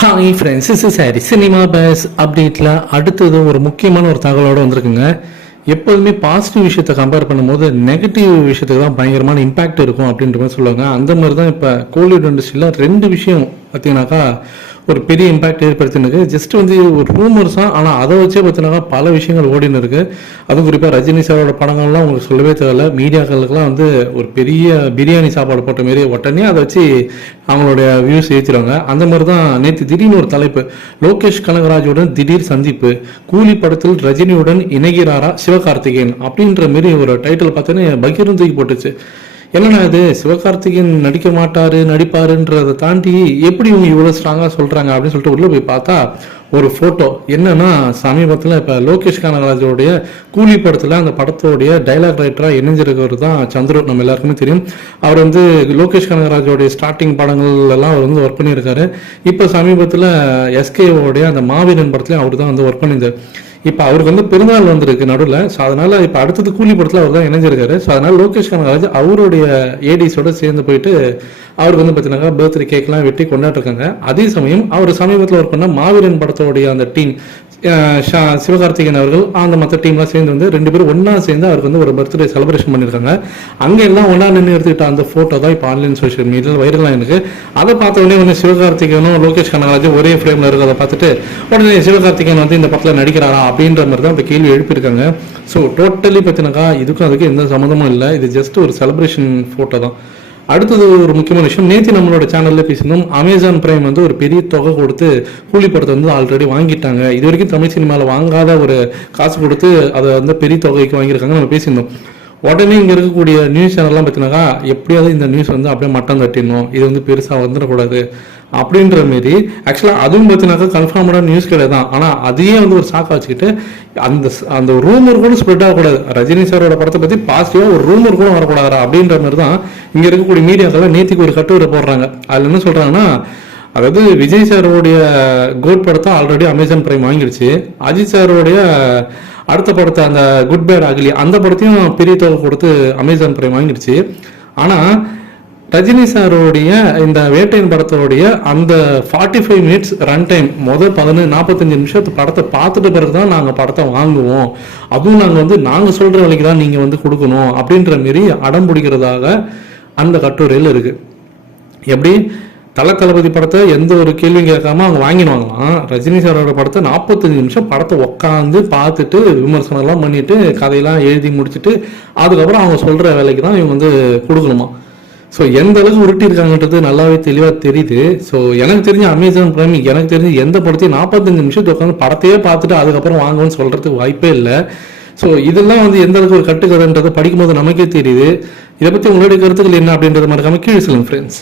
Hi friends is sorry cinema base அப்டேட்டில் அடுத்தது ஒரு முக்கியமான ஒரு தகவலோடு வந்திருக்குங்க. எப்போதுமே பாசிட்டிவ் விஷயத்தை கம்பேர் பண்ணும்போது நெகட்டிவ் விஷயத்துக்கு தான் பயங்கரமான இம்பாக்ட் இருக்கும் அப்படின்ற மாதிரி சொல்லுவாங்க. அந்த மாதிரி தான் இப்போ கோலிவுட் இண்டஸ்ட்ரியில் ரெண்டு விஷயம் பார்த்தீங்கன்னாக்கா ஒரு பெரிய இம்பாக்ட் ஏற்படுத்தினுக்கு ஜஸ்ட் வந்து ஒரு ரூமர்ஸ் தான் ஆனால் அதை வச்சே பார்த்தீங்கன்னா பல விஷயங்கள் ஓடின்னு இருக்கு அதுவும் குறிப்பாக ரஜினி சாரோட படங்கள்லாம் உங்களுக்கு சொல்லவே தேவையில்ல. மீடியாக்களுக்கெல்லாம் வந்து ஒரு பெரிய பிரியாணி சாப்பாடு போட்ட மாரி உடனே அதை வச்சு அவங்களுடைய வியூஸ் ஏற்றிடுவாங்க அந்த மாதிரி தான் நேற்று திடீர்னு ஒரு தலைப்பு. லோகேஷ் கனகராஜுடன் திடீர் சந்திப்பு. கூலி படத்தில் ரஜினியுடன் இணைகிறாரா சிவகார்த்திகேயன்? அப்படின்ற மாரி ஒரு டைட்டில் பார்த்தோன்னே பகீரும் தூக்கி போட்டுச்சு. என்னண்ணா இது? சிவகார்த்திகேயன் நடிக்க மாட்டாரு நடிப்பாருன்றதை தாண்டி எப்படி இவங்க இவ்வளோ ஸ்ட்ராங்காக சொல்கிறாங்க அப்படின்னு சொல்லிட்டு உள்ளே போய் பார்த்தா ஒரு ஃபோட்டோ என்னன்னா சமீபத்தில் இப்போ லோகேஷ் கனகராஜோடைய கூலி படத்தில் அந்த படத்தோடைய டைலாக் ரைட்டராக இணைஞ்சிருக்கவர் தான் சந்துரு. நம்ம எல்லாருக்குமே தெரியும். அவர் வந்து லோகேஷ் கனகராஜோடைய ஸ்டார்டிங் படங்கள்லாம் அவர் வந்து ஒர்க் பண்ணியிருக்காரு. இப்போ சமீபத்தில் எஸ்கேவோடைய அந்த மாவீரன் படத்துலையும் அவர் தான் வந்து ஒர்க் பண்ணியிருந்தார். இப்போ அவருக்கு வந்து பிறந்தநாள் வந்திருக்கு நடுவில். ஸோ அதனால இப்போ அடுத்தது கூலி படத்தில் அவர் தான் இணைஞ்சிருக்காரு. ஸோ அதனால லோகேஷ் கனகராஜ் அவருடைய ஏடிஸோட சேர்ந்து போயிட்டு அவருக்கு வந்து பார்த்தீங்கன்னா பர்த்டே கேக்லாம் வெட்டி கொண்டாடிருக்காங்க. அதே சமயம் அவர் சமீபத்தில் ஒர்க் பண்ண மாவீரன் படத்தோடைய அந்த டீம் சிவகார்த்திகேயன் அவர்கள் அந்த மற்ற டீம்லாம் சேர்ந்து வந்து ரெண்டு பேரும் ஒன்றா சேர்ந்து அவருக்கு வந்து ஒரு பர்த்டே செலிப்ரேஷன் பண்ணியிருக்காங்க. அங்கே எல்லாம் ஒன்றா நின்று எடுத்துக்கிட்ட அந்த ஃபோட்டோ தான் இப்போ ஆன்லைன் சோஷியல் மீடியாவில் வைரலாக எனக்கு. அதை பார்த்த உடனே வந்து சிவகார்த்திகேயனும் லோகேஷ் கனகராஜும் ஒரே ஃப்ரேமில் இருக்கிறத பார்த்துட்டு உடனே சிவகார்த்திகேயன் வந்து இந்த படத்தில் நடிக்கிறாரா அப்படின்ற மாதிரி தான் இப்போ கேள்வி எழுப்பியிருக்காங்க. ஸோ டோட்டலி பார்த்தினாக்கா இதுக்கும் அதுக்கும் எந்த சம்மந்தமும் இல்லை. இது ஜஸ்ட் ஒரு செலிப்ரேஷன் ஃபோட்டோ தான். அடுத்தது ஒரு முக்கியமான விஷயம். நேற்று நம்மளோட சேனல்ல பேசியிருந்தோம் அமேசான் பிரைம் வந்து ஒரு பெரிய தொகை கொடுத்து கூலி படத்தை வந்து ஆல்ரெடி வாங்கிட்டாங்க. இது வரைக்கும் தமிழ் சினிமாவில் வாங்காத ஒரு காசு கொடுத்து அதை வந்து பெரிய தொகைக்கு வாங்கியிருக்காங்க நம்ம பேசியிருந்தோம். உடனே இங்கே இருக்கக்கூடிய நியூஸ் சேனல்லாம் பார்த்தீங்கன்னாக்கா எப்படியாவது இந்த நியூஸ் வந்து அப்படியே மட்டம் தட்டிடணும். இது வந்து பெருசாக வந்துடக்கூடாது. அப்படின்ற மாரி ஆக்சுவலாக அதுவும் பார்த்தீங்கன்னாக்கா கன்ஃபார்மான நியூஸ் கிடையாது தான் ஆனால் அதையே வந்து ஒரு சாக்கா வச்சுக்கிட்டு அந்த அந்த ரூமர் கூட ஸ்ப்ரெட் ஆகக்கூடாது. ரஜினி சாரோட படத்தை பற்றி பாசிட்டிவாக ஒரு ரூமர் கூட வரக்கூடாதுரா அப்படின்ற மாதிரி தான் இங்கே இருக்கக்கூடிய மீடியாக்கெல்லாம் நேத்திக்கு ஒரு கட்டுரை போடுறாங்க. அதில் என்ன சொல்கிறாங்கன்னா அதாவது விஜய் சாரோடைய கோட் படத்தை ஆல்ரெடி அமேசான் பிரைம் வாங்கிடுச்சு. அஜித் சாரோடைய அடுத்த படத்தை அந்த குட் பேட் அகலி அந்த படத்தையும் பெரிய தொகை கொடுத்து அமேசான் பிரைம் வாங்கிடுச்சு. ஆனால் ரஜினி சாரோடைய இந்த வேட்டையின் படத்தோடைய அந்த forty five minutes run time முதல் பதினஞ்சு நாற்பத்தஞ்சு நிமிஷத்து படத்தை பார்த்துட்டு பிறகு தான் நாங்கள் படத்தை வாங்குவோம். அதுவும் நாங்கள் வந்து நாங்கள் சொல்கிற விலைக்கு தான் நீங்கள் வந்து கொடுக்கணும் அப்படின்ற மாரி அடம் பிடிக்கிறதாக அந்த கட்டுரையில் இருக்குது எப்படி? தல படத்தை எந்த ஒரு கேள்வியும் கேட்காம அவங்க வாங்கிடுவாங்களாம் ரஜினி சாரோட படத்தை நாற்பத்தஞ்சு நிமிஷம் படத்தை உட்காந்து பார்த்துட்டு விமர்சனம்லாம் பண்ணிட்டு கதையெல்லாம் எழுதி முடிச்சுட்டு அதுக்கப்புறம் அவங்க சொல்கிற வேலைக்கு தான் இவங்க வந்து கொடுக்கணுமா? ஸோ எந்த அளவுக்கு உருட்டியிருக்காங்கன்றது நல்லாவே தெளிவாக தெரியுது. ஸோ எனக்கு தெரிஞ்ச அமேசான் பிரைம் எனக்கு தெரிஞ்சு எந்த படத்தையும் நாற்பத்தஞ்சு நிமிஷத்துக்கு உட்காந்து படத்தையே பார்த்துட்டு அதுக்கப்புறம் வாங்குவோன்னு சொல்கிறதுக்கு வாய்ப்பே இல்லை. ஸோ இதெல்லாம் வந்து எந்த அளவுக்கு ஒரு கட்டுக்கதைன்றதை படிக்கும்போது நமக்கே தெரியுது. இதை பற்றி உங்களுடைய கருத்துக்கள் என்ன அப்படின்றத மறக்காமல் கீழே சொல்லுங்கள் ஃப்ரெண்ட்ஸ்